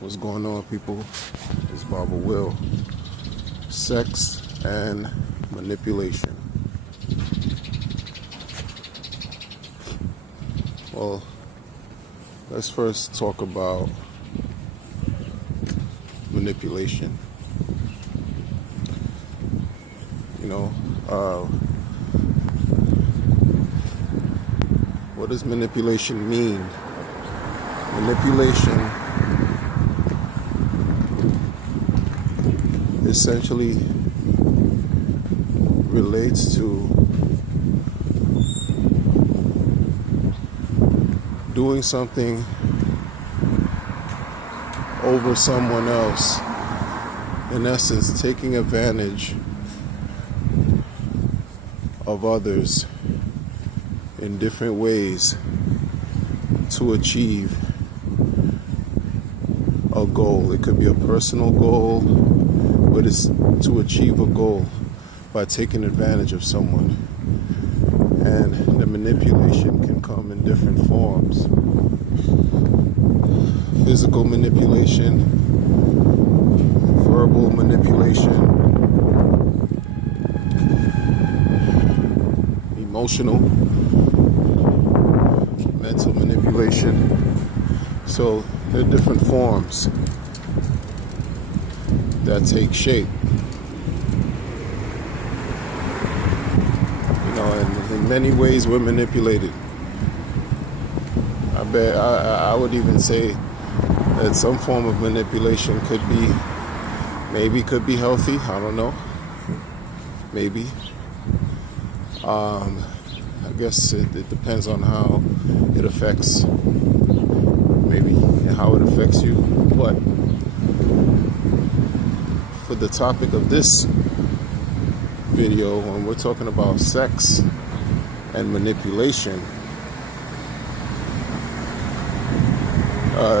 What's going on, people? It's Baba Will. Sex and manipulation. Well, let's first talk about manipulation. What does manipulation mean? Manipulation essentially relates to doing something over someone else, in essence taking advantage of others in different ways to achieve a goal. It could be a personal goal, but it's to achieve a goal by taking advantage of someone. And the manipulation can come in different forms. Physical manipulation, verbal manipulation, emotional, mental manipulation. So there are different forms that take shape. And in many ways we're manipulated. I would even say that some form of manipulation could be healthy. I don't know. Maybe. I guess it depends on how it affects, maybe how it affects you. But for the topic of this video, when we're talking about sex and manipulation,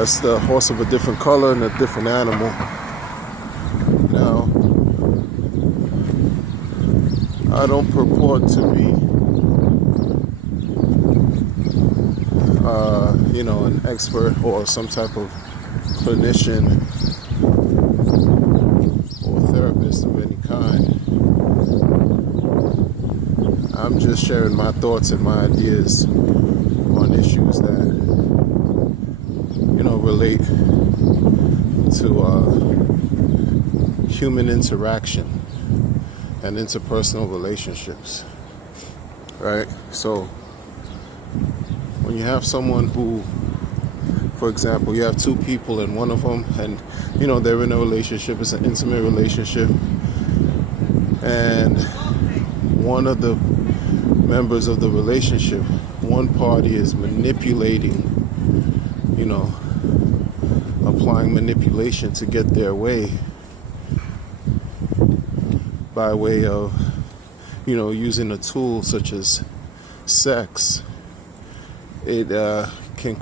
it's the horse of a different color and a different animal. Now, I don't purport to be an expert or some type of clinician or therapist of any kind. I'm just sharing my thoughts and my ideas on issues that relate to human interaction and interpersonal relationships, right? So when you have someone who, for example, you have two people and one of them, and they're in a relationship, it's an intimate relationship, and one of the members of the relationship, one party is manipulating, applying manipulation to get their way by way of, using a tool such as sex. It can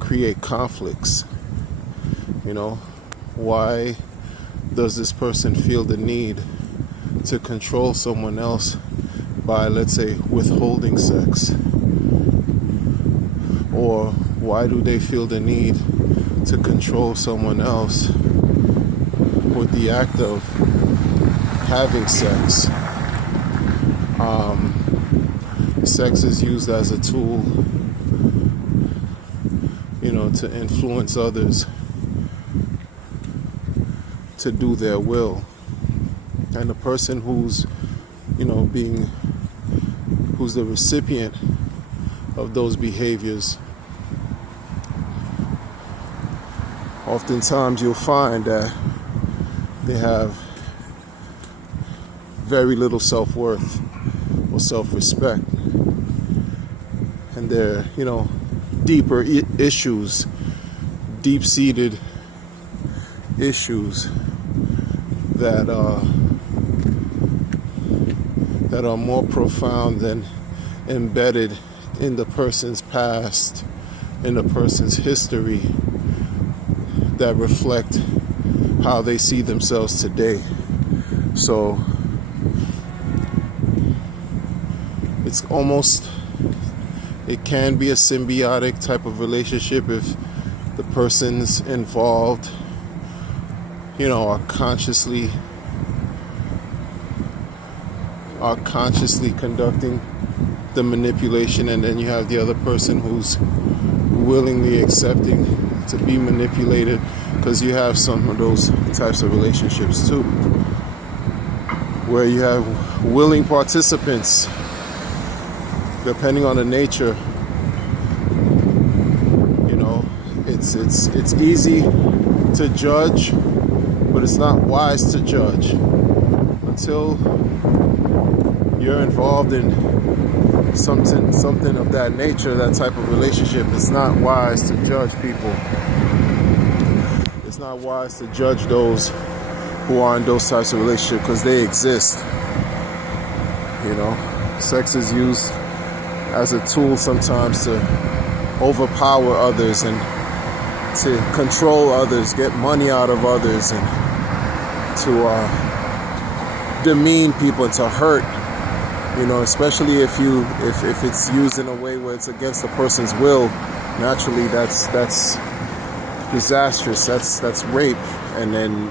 create conflicts. Why does this person feel the need to control someone else by, let's say, withholding sex? Or why do they feel the need to control someone else with the act of having sex? Sex is used as a tool, to influence others to do their will. And the person who's the recipient of those behaviors, oftentimes you'll find that they have very little self-worth or self-respect, and they're deeper issues, deep-seated issues that are more profound than embedded in the person's past, in the person's history, that reflect how they see themselves today. So it can be a symbiotic type of relationship if the persons involved, are consciously conducting the manipulation, and then you have the other person who's willingly accepting to be manipulated, because you have some of those types of relationships too, where you have willing participants, depending on the nature. It's easy to judge, but it's not wise to judge until you're involved in something of that nature, that type of relationship. It's not wise to judge people. It's not wise to judge those who are in those types of relationships, because they exist. Sex is used as a tool sometimes to overpower others and to control others, get money out of others, and to demean people and to hurt. Especially if it's used in a way where it's against the person's will. Naturally, that's disastrous. That's rape, and then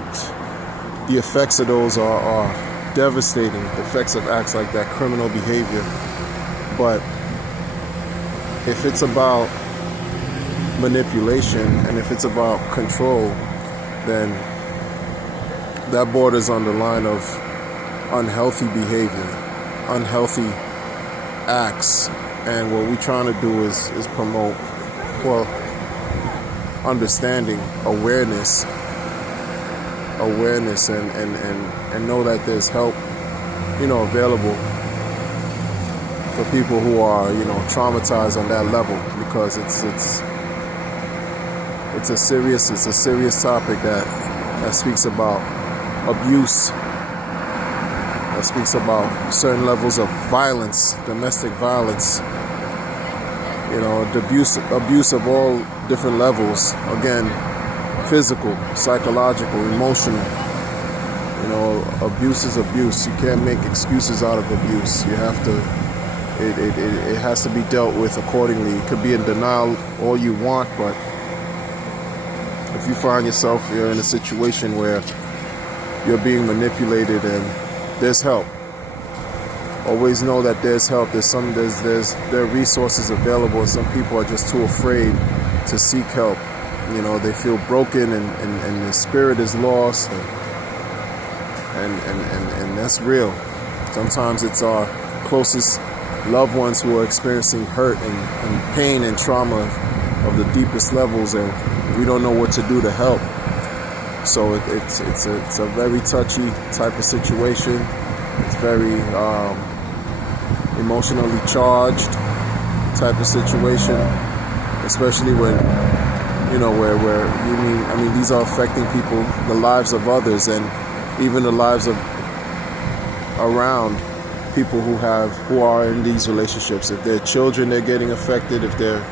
the effects of those are devastating. The effects of acts like that, criminal behavior. But if it's about manipulation and if it's about control, then that borders on the line of unhealthy behavior, unhealthy acts. And what we're trying to do is promote, understanding, awareness, and know that there's help, available for people who are, traumatized on that level, because it's a serious topic that speaks about abuse, that speaks about certain levels of violence, domestic violence, the abuse of all different levels. Again, physical, psychological, emotional. Abuse is abuse. You can't make excuses out of abuse. You have to. It has to be dealt with accordingly. You could be in denial all you want, but if you find yourself you're in a situation where you're being manipulated, and there's help. Always know that there's help. There are resources available, and some people are just too afraid to seek help. They feel broken, and the spirit is lost, and that's real. Sometimes it's our closest loved ones who are experiencing hurt and pain and trauma of the deepest levels, and we don't know what to do to help. So it's a very touchy type of situation. It's very emotionally charged type of situation, especially when where these are affecting people, the lives of others, and even the lives of around people who are in these relationships. If they're children, they're getting affected. If they're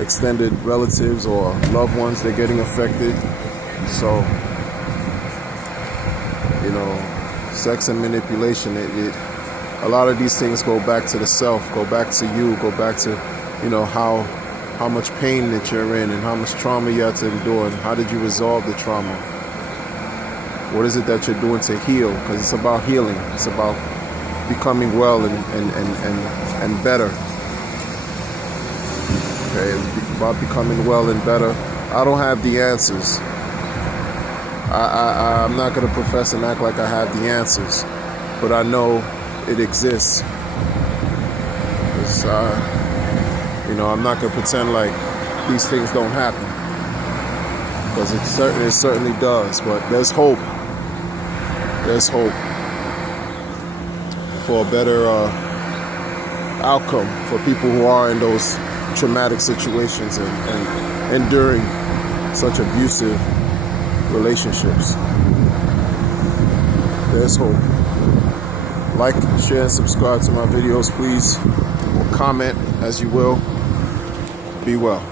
extended relatives or loved ones, they're getting affected. So, sex and manipulation, a lot of these things go back to the self, go back to you, go back to, how much pain that you're in and how much trauma you had to endure, and how did you resolve the trauma? What is it that you're doing to heal? Because it's about healing. It's about becoming well and better. Okay, it's about becoming well and better. I don't have the answers. I'm not going to profess and act like I have the answers, but I know it exists. I'm not going to pretend like these things don't happen, because it certainly does. But there's hope. There's hope for a better outcome for people who are in those traumatic situations and enduring such abusive relationships. There's hope. Like, share, and subscribe to my videos, please. Or comment as you will. Be well.